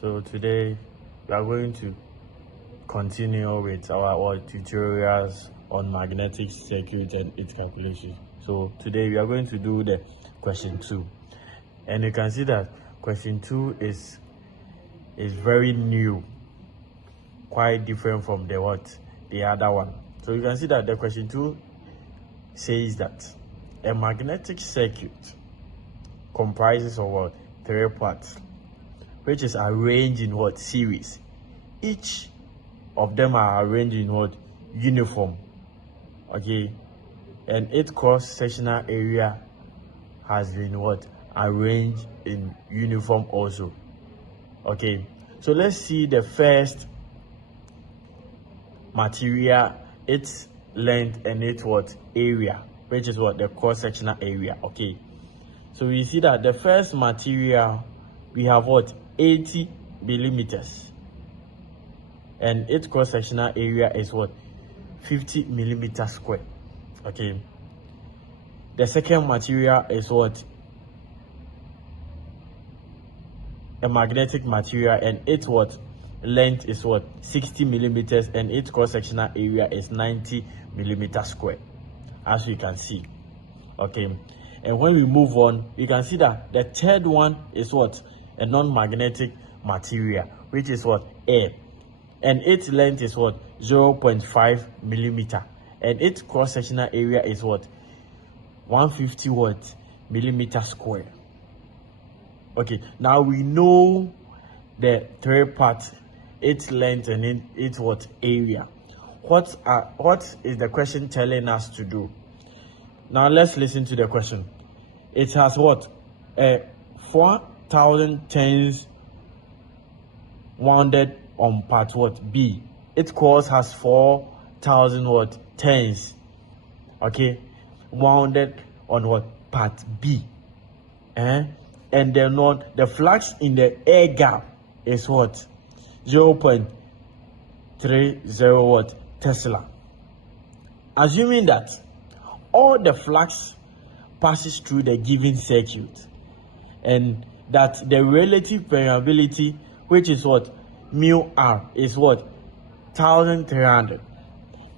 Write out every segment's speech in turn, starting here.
So today we are going to continue with our tutorials on magnetic circuit and its calculation. So today we are going to do the question 2, and you can see that question 2 is very new, quite different from the other one. So you can see that the question 2 says that a magnetic circuit comprises of 3 parts, which is arranged in series. Each of them are arranged in uniform, okay, and its cross-sectional area has been arranged in uniform also, okay. So let's see the first material, its length and its area, which is the cross-sectional area, okay. So we see that the first material, we have 80 millimeters, and its cross-sectional area is 50 millimeters square, okay. The second material is a magnetic material, and its length is 60 millimeters, and its cross-sectional area is 90 millimeters square, as you can see, okay. And when we move on, you can see that the third one is a non-magnetic material, which is air, and its length is 0.5 millimeter, and its cross-sectional area is 150 millimeter square, okay. Now we know the 3 parts, its length and its area. What is the question telling us to do? Now let's listen to the question. It has 4,000 turns wounded on part B. Its course has 4,000 turns, okay, wounded on part B, and then the flux in the air gap is 0.30 Tesla. Assuming that all the flux passes through the given circuit, and that the relative permeability, which is mu r, is 1,300.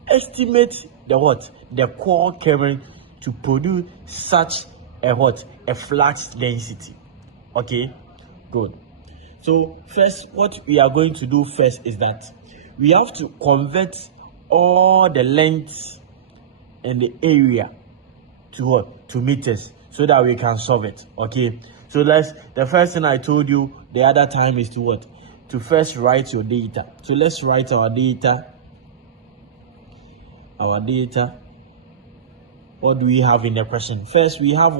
Estimate the core current to produce such a flux density, okay. Good. So first, what we are going to do first is that we have to convert all the lengths and the area to meters, so that we can solve it, okay. So the first thing I told you the other time is to first write your data. So let's write our data. What do we have in the question? First, we have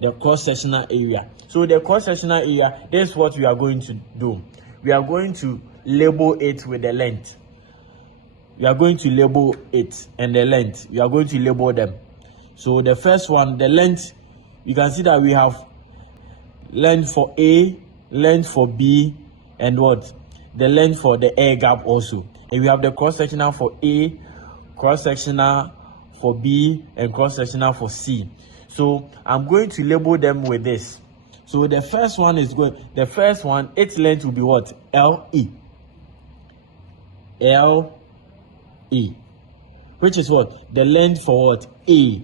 the cross-sectional area. So the cross-sectional area, this is what we are going to do. We are going to label it with the length. We are going to label it and the length. We are going to label them. So the first one, the length, you can see that we have length for A, length for B, and the length for the air gap also. And we have the cross-sectional for A, cross-sectional for B, and cross-sectional for C. So I'm going to label them with this. So the first one, its length will be LE. LE, which is the length for A,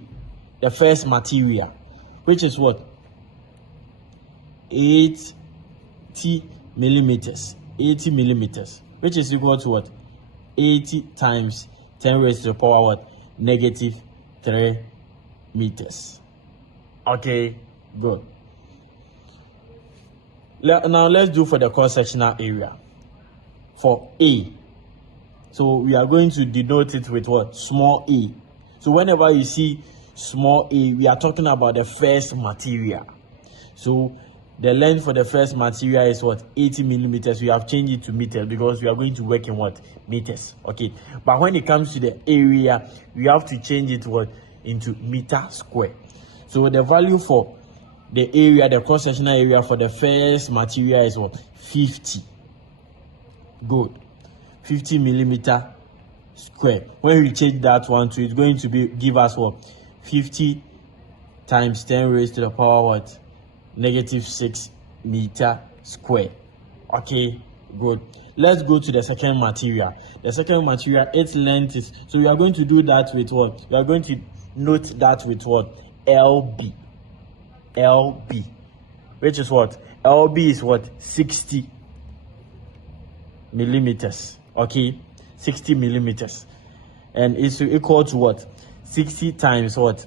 the first material, which is 80 millimeters, which is equal to 80 times 10 raised to the power -3 meters. Okay, good. Now let's do for the cross-sectional area for A. So we are going to denote it with small a. So whenever you see small a, we are talking about the first material. So the length for the first material is 80 millimeters. We have changed it to meters because we are going to work in meters, okay. But when it comes to the area, we have to change it into meter square. So the value for the area, the cross-sectional area for the first material is 50. Good. 50 millimeter square. When we change that one to, it's going to give us 50 times 10 raised to the power -6 meter square. Okay, good. Let's go to the second material. The second material, its length is, so we are going to do that with what? We are going to note that with what? LB. LB. Which is what? LB is what? 60 millimeters. Okay, 60 millimeters. And it's equal to what? 60 times what?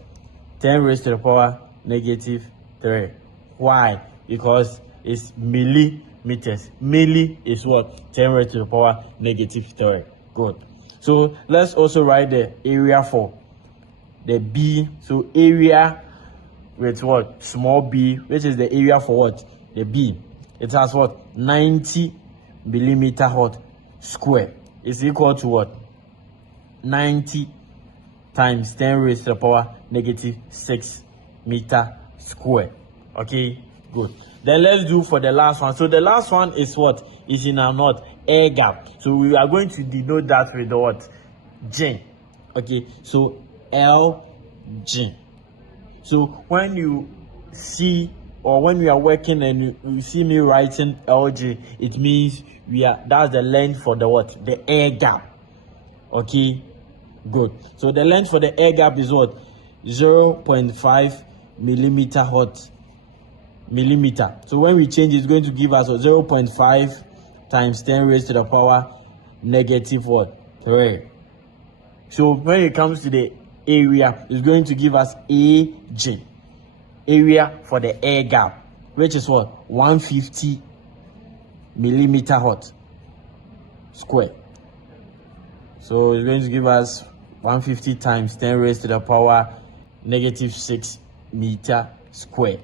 10 raised to the power negative 3. Why? Because it's millimeters. Milli is what? 10 raised to the power negative 3. Good. So let's also write the area for the B. So area with what? Small b, which is the area for what? The B. It has what? 90 millimeter what? Square. Is equal to what? 90 times 10 raised to the power negative 6 meter square. Okay, good. Then let's do for the last one. So the last one is what? Is in our not air gap. So we are going to denote that with the what? G. Okay, so LG. So when you see, or when we are working and you see me writing LG, it means that's the length for the what? The air gap. Okay, good. So the length for the air gap is what? 0.5 millimeter millimeter. So when we change, it's going to give us 0.5 times 10 raised to the power negative what? 3. So when it comes to the area, it's going to give us AG. Area for the air gap, which is what? 150 millimeter square. So it's going to give us 150 times 10 raised to the power negative 6 meter square.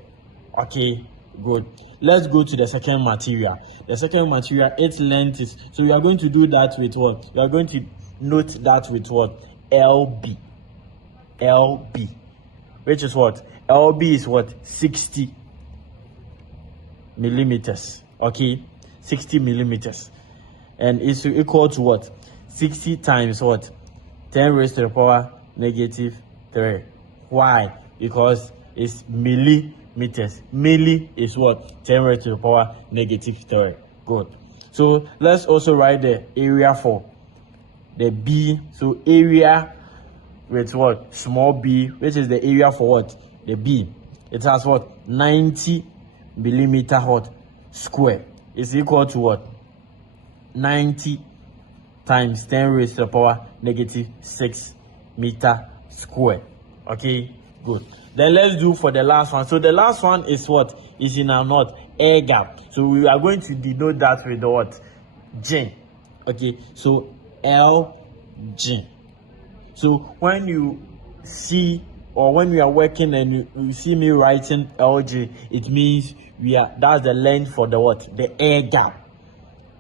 Okay, good. Let's go to the second material. The second material, its length is, so we are going to do that with what? We are going to note that with what? LB. LB. Which is what? LB is what? 60 millimeters. Okay, 60 millimeters. And it's equal to what? 60 times what? 10 raised to the power negative 3. Why? Because it's millimeters. Milli is what? 10 raised to the power negative 3. Good. So let's also write the area for the B. So area with what? Small b, which is the area for what? The B. It has what? 90 millimeter square. Is equal to what? 90 times 10 raised to the power negative 6 meter square. Okay, good. Then let's do for the last one. So the last one is what? Is in our not air gap. So we are going to denote that with the what? G. Okay, so LG. So when you see, or when we are working and you see me writing LG, it means that's the length for the what? The air gap.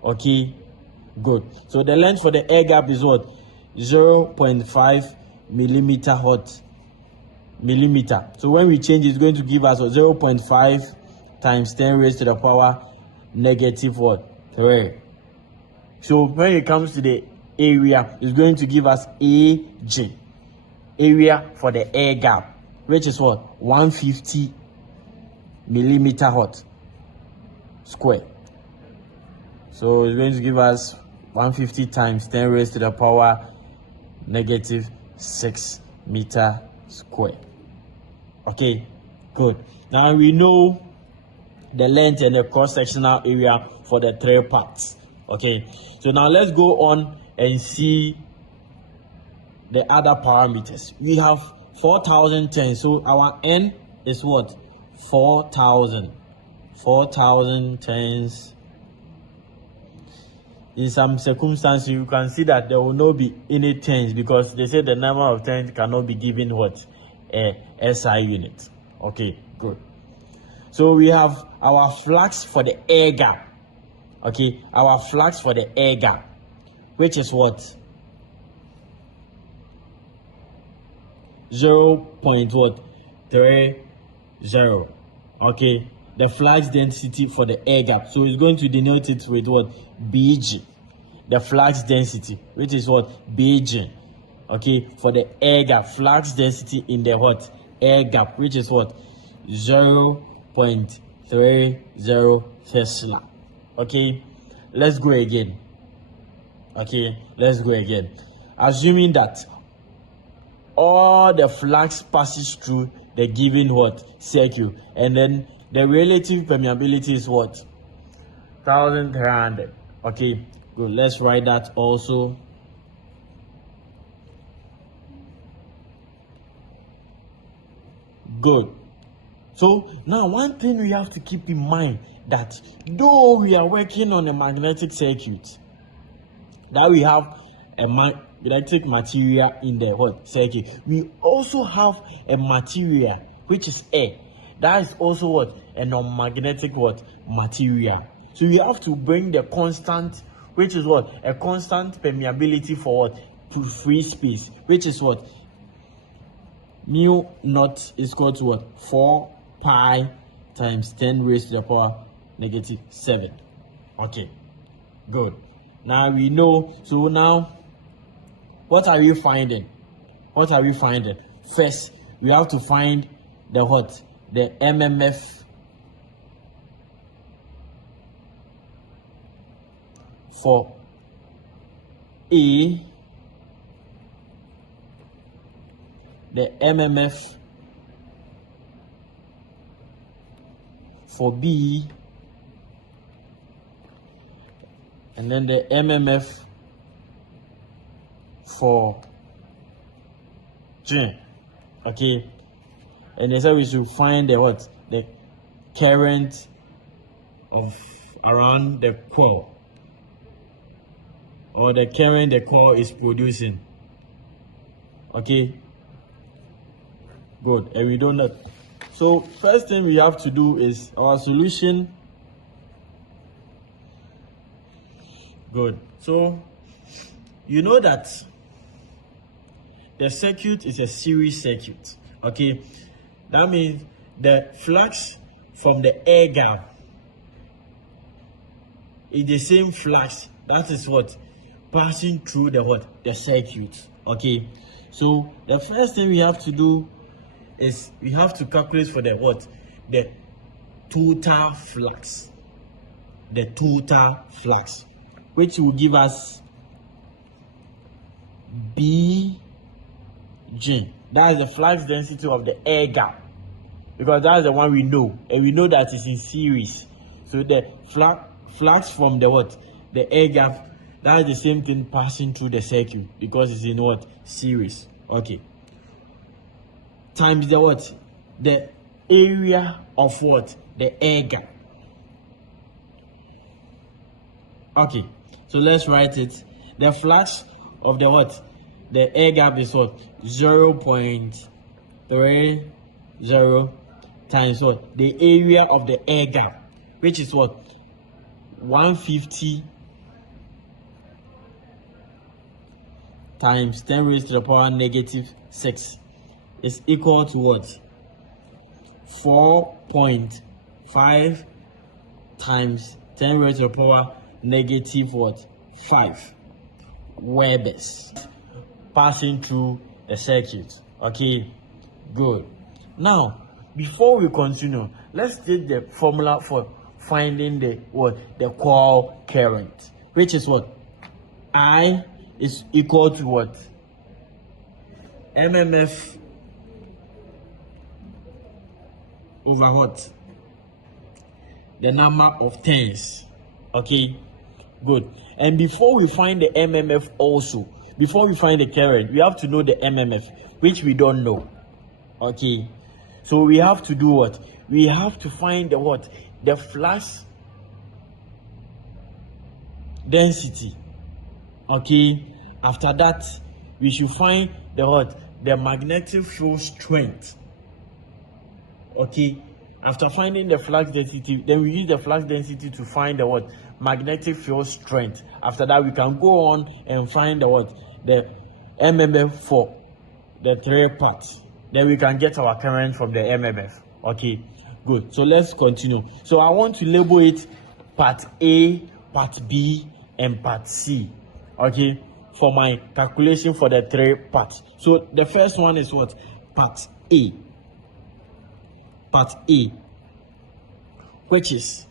Okay, good. So the length for the air gap is what? 0.5 millimeter millimeter. So when we change, it's going to give us 0.5 times 10 raised to the power negative what? 3. So when it comes to the area, it's going to give us AG. Area for the air gap, which is what? 150 millimeter square. So it's going to give us 150 times 10 raised to the power negative 6 meter square. Okay, good. Now we know the length and the cross-sectional area for the 3 parts. Okay, so now let's go on and see the other parameters. We have 4,000 turns. So our N is what? 4,000. 4,000 turns. In some circumstances, you can see that there will not be any turns because they say the number of turns cannot be given what? A SI unit. Okay, good. So we have our flux for the air gap. Okay, our flux for the air gap, which is what? 0.30. Okay, the flux density for the air gap. So it's going to denote it with what? BG. The flux density, which is what? BG. Okay, for the air gap, flux density in the what? Air gap, which is what? 0.30 Tesla. Okay, let's go again. Okay, let's go again. Assuming that all the flux passes through the given what circuit, and then the relative permeability is what 1300. Okay, good. Let's write that also. Good. So now one thing we have to keep in mind, that though we are working on a magnetic circuit, that we have a magnetic material in the what circuit, we also have a material which is air, that is also what a non-magnetic what material. So we have to bring the constant, which is what a constant permeability for what to free space, which is what mu naught is equal to what 4 pi times 10 raised to the power negative 7. Okay, good. Now we know. So now what are we finding? What are we finding? First, we have to find the what? The MMF for A, the MMF for B, and then the MMF for G. Okay, and they said we should find the what? The current of around the core, or the current the core is producing. Okay, good. And we don't know. So first thing we have to do is our solution. Good. So you know that the circuit is a series circuit. Okay, that means the flux from the air gap is the same flux that is what passing through the what the circuit. Okay, so the first thing we have to do is we have to calculate for the what the total flux, which will give us BG. That is the flux density of the air gap, because that is the one we know, and we know that it's in series. So the flux from the what the air gap, that is the same thing passing through the circuit, because it's in what series. Okay, times the what the area of what the air gap. Okay, so let's write it. The flux of the what the air gap is what 0.30 times what the area of the air gap, which is what 150 times 10 raised to the power negative 6 is equal to what 4.5 times 10 raised to the power negative what 5 Webers passing through the circuit. Okay, good. Now before we continue, let's take the formula for finding the what the core current, which is what I is equal to what MMF over what the number of turns. Okay, good. And before we find the MMF also, before we find the current, we have to know the MMF, which we don't know. Okay, so we have to do what? We have to find the what? The flux density. Okay, after that, we should find the what? The magnetic field strength. Okay, after finding the flux density, then we use the flux density to find the what? Magnetic field strength. After that, we can go on and find the what? The MMF for the 3 parts. Then we can get our current from the MMF. Okay, good. So let's continue. So I want to label it part A, part B, and part C. Okay, for my calculation for the 3 parts. So the first one is what? Part A. Part A, which is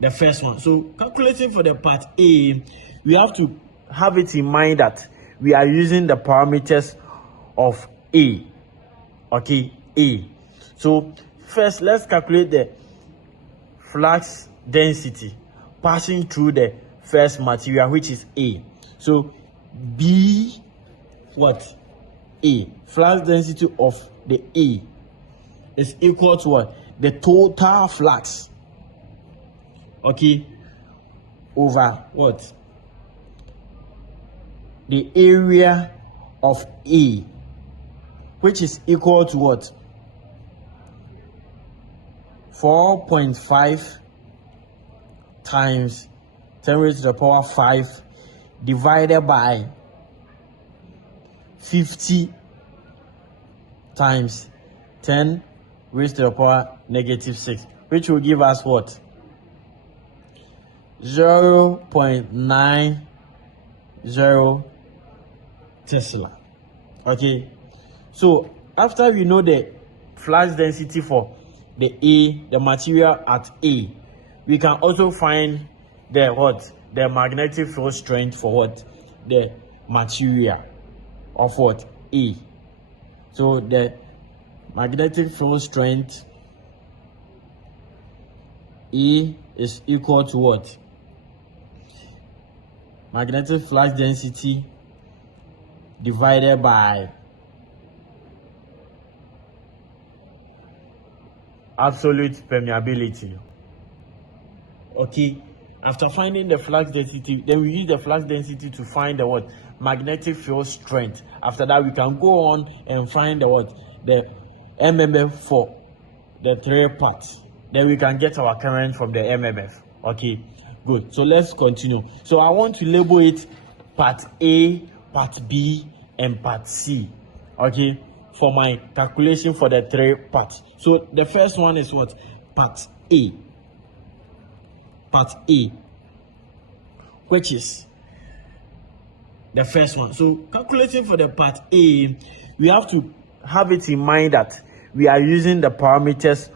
the first one. So calculating for the part A, we have to have it in mind that we are using the parameters of A. Okay, A. So first, let's calculate the flux density passing through the first material, which is A. So B, what? A. Flux density of the A is equal to what? The total flux. Okay, over what? The area of A, which is equal to what? 4.5 times 10 raised to the power 5 divided by 50 times 10 raised to the power negative 6, which will give us what? 0.90 Tesla. Okay, so after we know the flux density for the A, the material at A, we can also find the what? The magnetic field strength for what? The material of what? A. So the magnetic field strength A is equal to what? Magnetic flux density divided by absolute permeability. Okay, after finding the flux density, then we use the flux density to find the what? Magnetic field strength. After that, we can go on and find the what? The MMF for the three parts. Then we can get our current from the MMF. Okay, good. So let's continue. So I want to label it part A, part B, and part C. Okay, for my calculation for the three parts. So the first one is what? Part A. Part A, which is the first one. So calculating for the part A, we have to have it in mind that we are using the parameters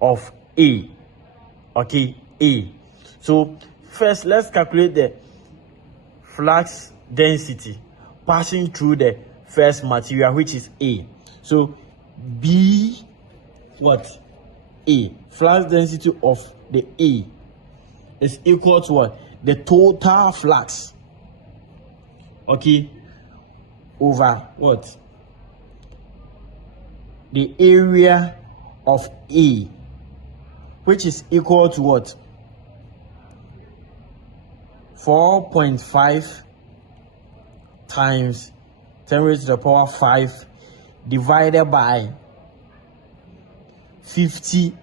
of A. Okay, A. So first, let's calculate the flux density passing through the first material, which is A. So B, what? A. Flux density of the A is equal to what? The total flux. Okay, over what? The area of A, which is equal to what? 4.5 times 10 raised to the power 5 divided by 50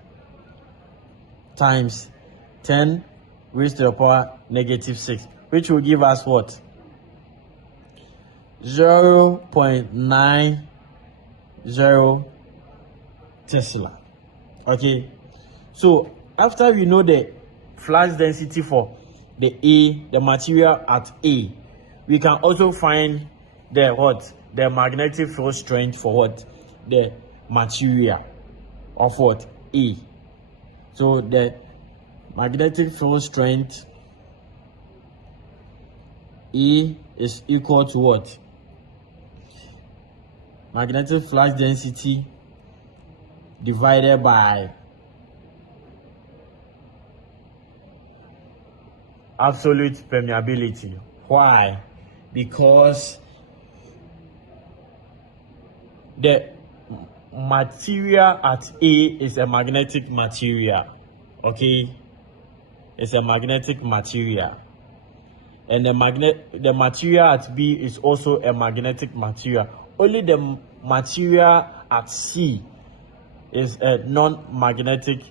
times 10 raised to the power negative 6, which will give us what? 0.90 Tesla. Okay, so after we know the flux density for the A, the material at A, we can also find the what? The magnetic field strength for what? The material of what? A. So the magnetic field strength A is equal to what? Magnetic flux density divided by absolute permeability. Why? Because the material at A is a magnetic material. Okay, it's a magnetic material, and the material at B is also a magnetic material. Only the material at C is a non-magnetic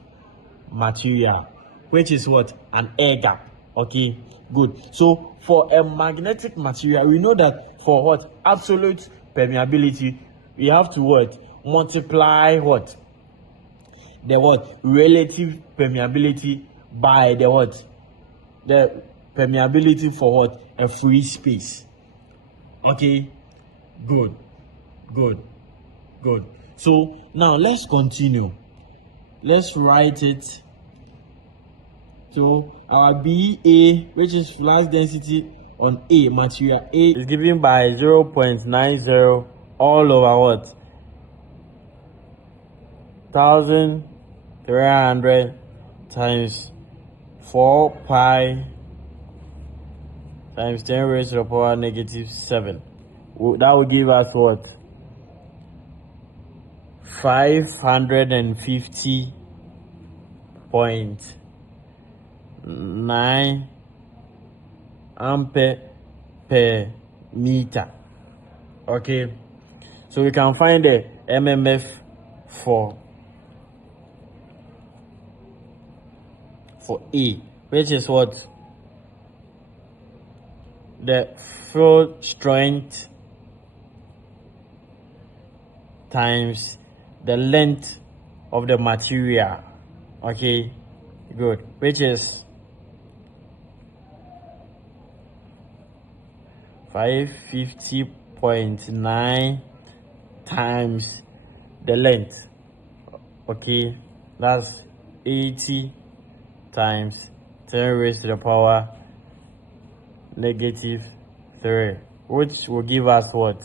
material, which is what? An air gap. Okay, good. So for a magnetic material, we know that for what? Absolute permeability, we have to what? Multiply what? The what? Relative permeability by the what? The permeability for what? A free space. Okay, good. So now let's continue. Let's write it So our BA, which is flux density on A, material A, is given by 0.90 all over what? 1,300 times 4 pi times 10 raised to the power negative 7. That will give us what? 550.9 ampere per meter. Okay, so we can find the MMF for A, which is what? The flow strength times the length of the material. Okay, good, which is 550.9 times the length. Okay, that's 80 times 10 raised to the power negative 3, which will give us what?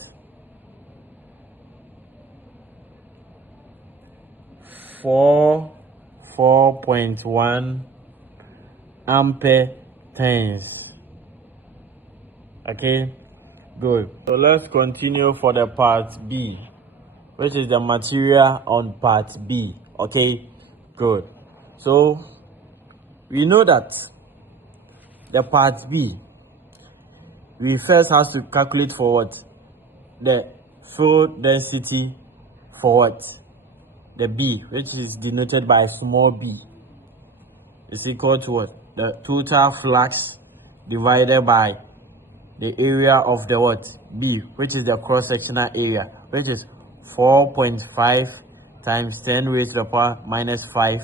4.1 ampere turns. Okay, good. So let's continue for the part B, which is the material on part B. Okay, good. So we know that the part B, we first have to calculate for what? The flow density for what? The B, which is denoted by small b, is equal to what? The total flux divided by the area of the what? B, which is the cross-sectional area, which is 4.5 times 10 raised to the power minus 5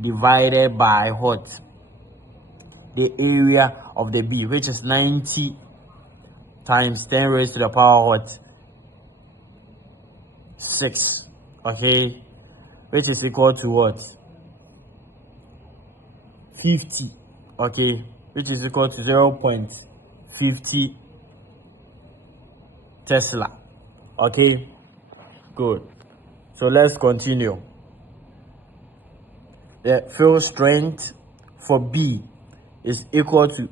divided by what? The area of the B, which is 90 times 10 raised to the power what? 6. Okay, which is equal to what? 50. Okay, which is equal to 0.50 Tesla. Okay, good. So let's continue. The field strength for B is equal to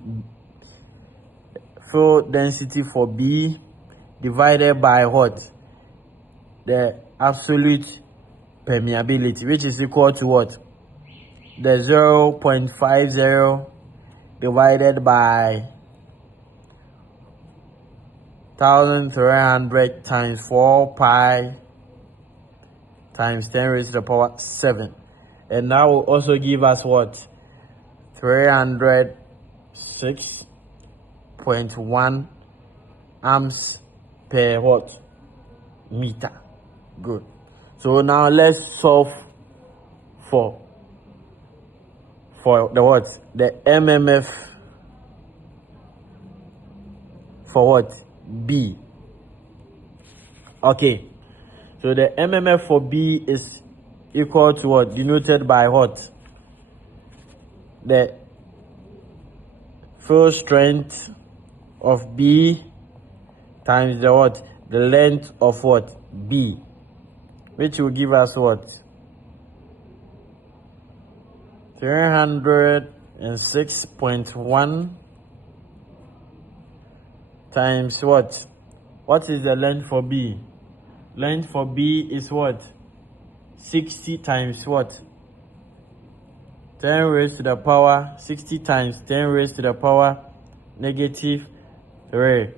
field density for B divided by what? The absolute permeability, which is equal to what? The 0.50 divided by 1,300 times 4 pi times 10 raised to the power 7. And that will also give us what? 306.1 amps per what? Meter. Good. So now let's solve for the what? The MMF for what? B. Okay. So the MMF for B is equal to what? Denoted by what? The field strength of B times the what? The length of what? B, which will give us what? 306.1 times what? What is the length for B? Length for B is what? 60 times what? 10 raised to the power 60 times 10 raised to the power negative 3,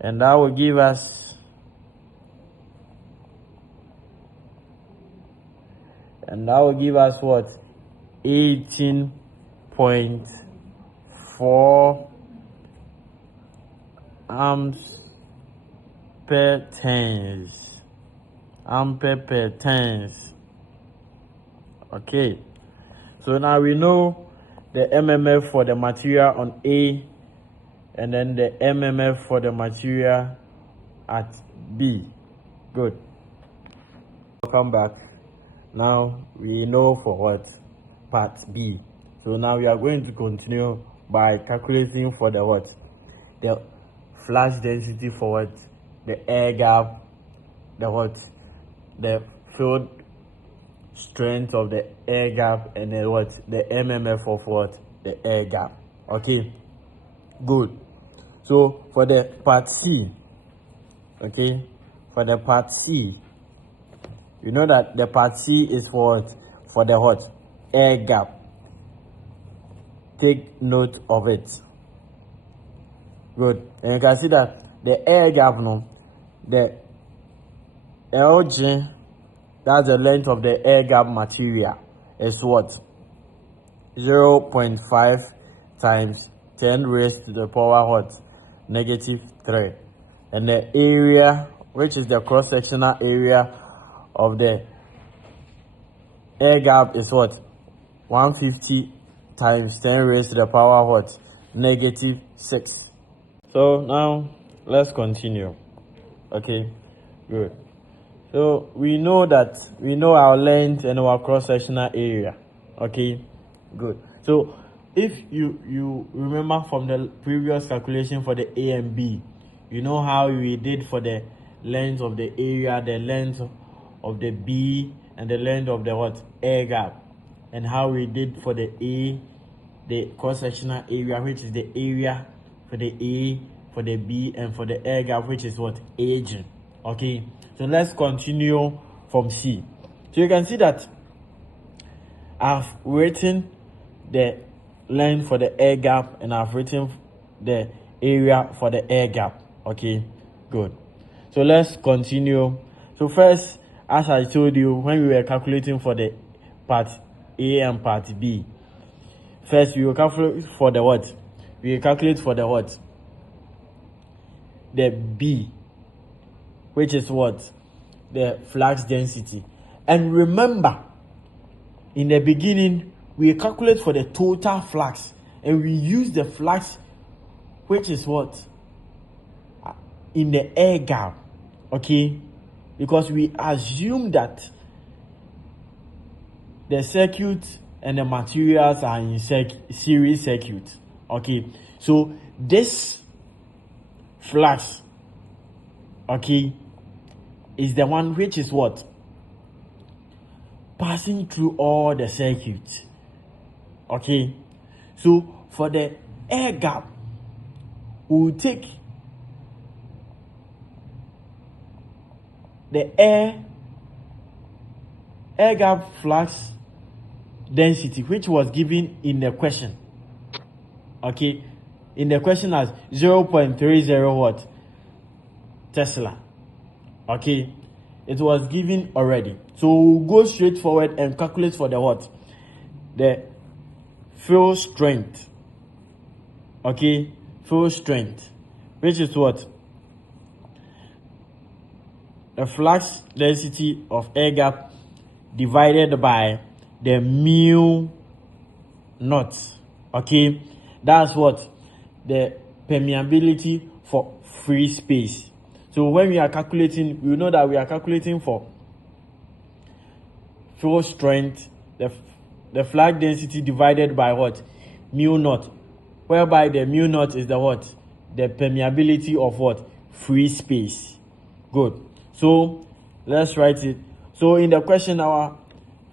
and that will give us what? 18.4 amps per turns. Ampere per turns. Okay. So now we know the MMF for the material on A, and then the MMF for the material at B. Good. Welcome back. Now we know for what? Part B. So now we are going to continue by calculating for the what? The flux density for what? The air gap, the what? The field strength of the air gap, and then what? The MMF of what? The air gap. Okay, good. So for the part C, okay, for the part C, you know that the part C is for what? For the what? Air gap. Take note of it. Good. And you can see that the air gap, no, the LG, that's the length of the air gap material, is what? 0.5 times 10 raised to the power what? -3. And the area, which is the cross-sectional area of the air gap, is what? 150 times 10 raised to the power what? -6. So now let's continue. Okay, good. So we know our length and our cross-sectional area. Okay, good. So if you remember from the previous calculation for the A and B, you know how we did for the length of the area, the length of the B, and the length of the what? Air gap, and how we did for the A, the cross-sectional area, which is the area for the A, for the B, and for the air gap, which is what? AG. Okay, so let's continue from C. So you can see that I've written the length for the air gap, and I've written the area for the air gap. Okay, good. So let's continue. So first, as I told you, when we were calculating for the part A and part B, first we will calculate for the what? We will calculate for the what? The B, which is what? The flux density. And remember, in the beginning, we calculate for the total flux, and we use the flux, which is what? In the air gap. Okay, because we assume that the circuit and the materials are in series circuit. Okay, so this flux, okay, is the one which is what? Passing through all the circuits. Okay, so for the air gap, we will take the air gap flux density, which was given in the question. Okay, in the question as 0.30 what? Tesla. Okay, it was given already. So we'll go straight forward and calculate for the what? The field strength. Okay, field strength, which is what? The flux density of air gap divided by the mu naught. Okay, that's what? The permeability for free space. So when we are calculating, we know that we are calculating for field strength, the flux density divided by what? Mu naught, whereby the mu naught is the what? The permeability of what? Free space. Good. So let's write it. So in the question, our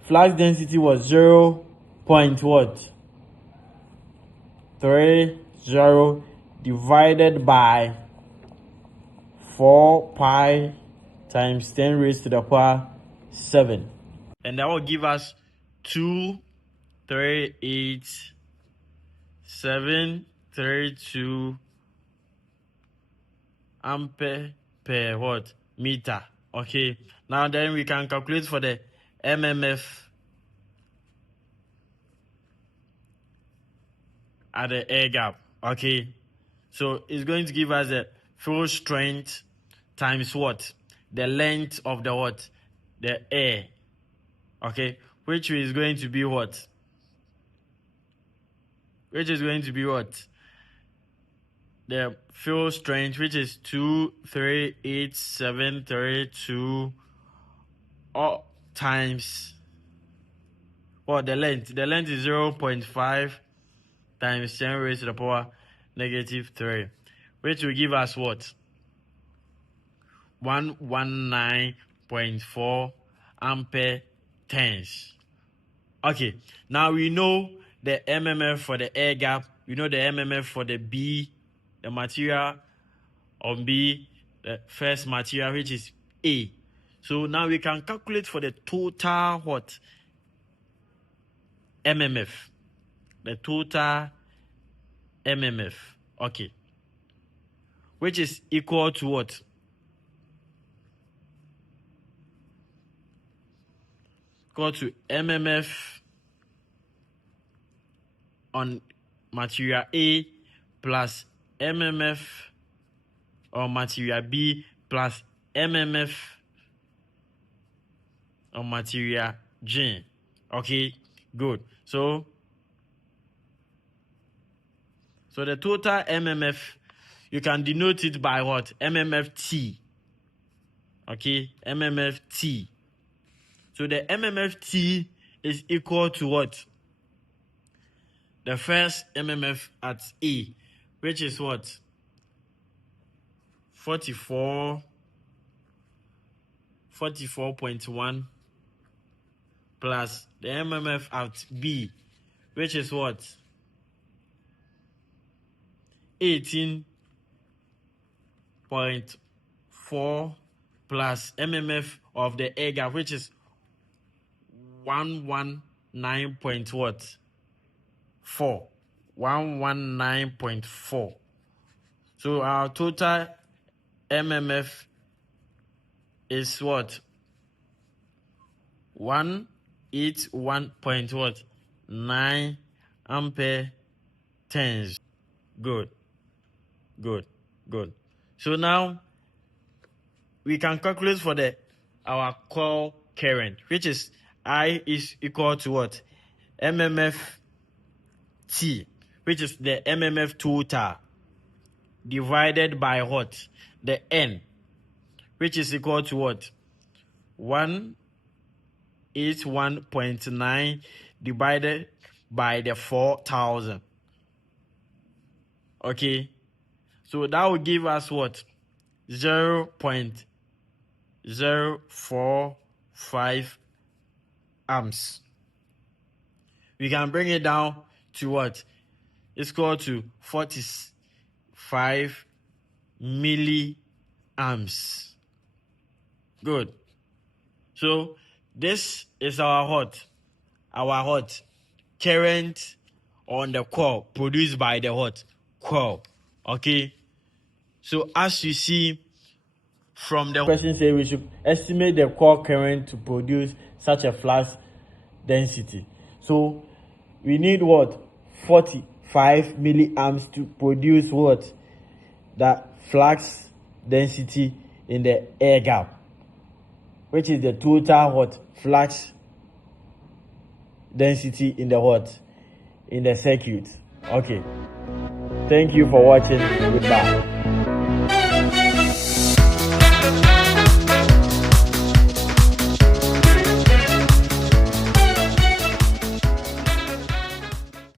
flux density was 0.30 divided by 4 pi times 10 raised to the power 7. And that will give us 238,732 ampere per what? Meter. Okay, now then we can calculate for the MMF at the air gap. Okay, so it's going to give us the field strength times what? The length of the what? The air. Okay, which is going to be what? Which is going to be what? The field strength, which is 238,732 times what the length? The length is 0.5 times 10 raised to the power negative 3, which will give us what? 119.4 ampere turns. Okay, now we know the mmf for the air gap. We know the mmf for the B, the material on B, the first material, which is A. So now we can calculate for the total what? mmf. The total mmf. Okay. Which is equal to what? Equal to mmf on material A plus mmf on material B plus mmf on material G. Okay, good. So the total mmf, you can denote it by what? mmft. Okay, mmft. So the mmft is equal to what? The first mmf at A, which is what? 44.1 plus the mmf at B, which is what? 18.4 plus mmf of the air gap, which is 119.4. So our total mmf is what? 181.9 ampere turns. Good. So now we can calculate for our core current, which is I is equal to what? mmf T, which is the mmf total divided by what? The N, which is equal to what? 181.9 divided by the 4,000. Okay, so that will give us what? 0.045 amps. We can bring it down to what? It's equal to 45 milliamps. Good. So this is our current on the core produced by the core. Okay. So as you see from the question, say we should estimate the core current to produce such a flux density. So we need what? 45 milliamps to produce what? That flux density in the air gap, which is the total flux density in the in the circuit. Okay. Thank you for watching. Goodbye.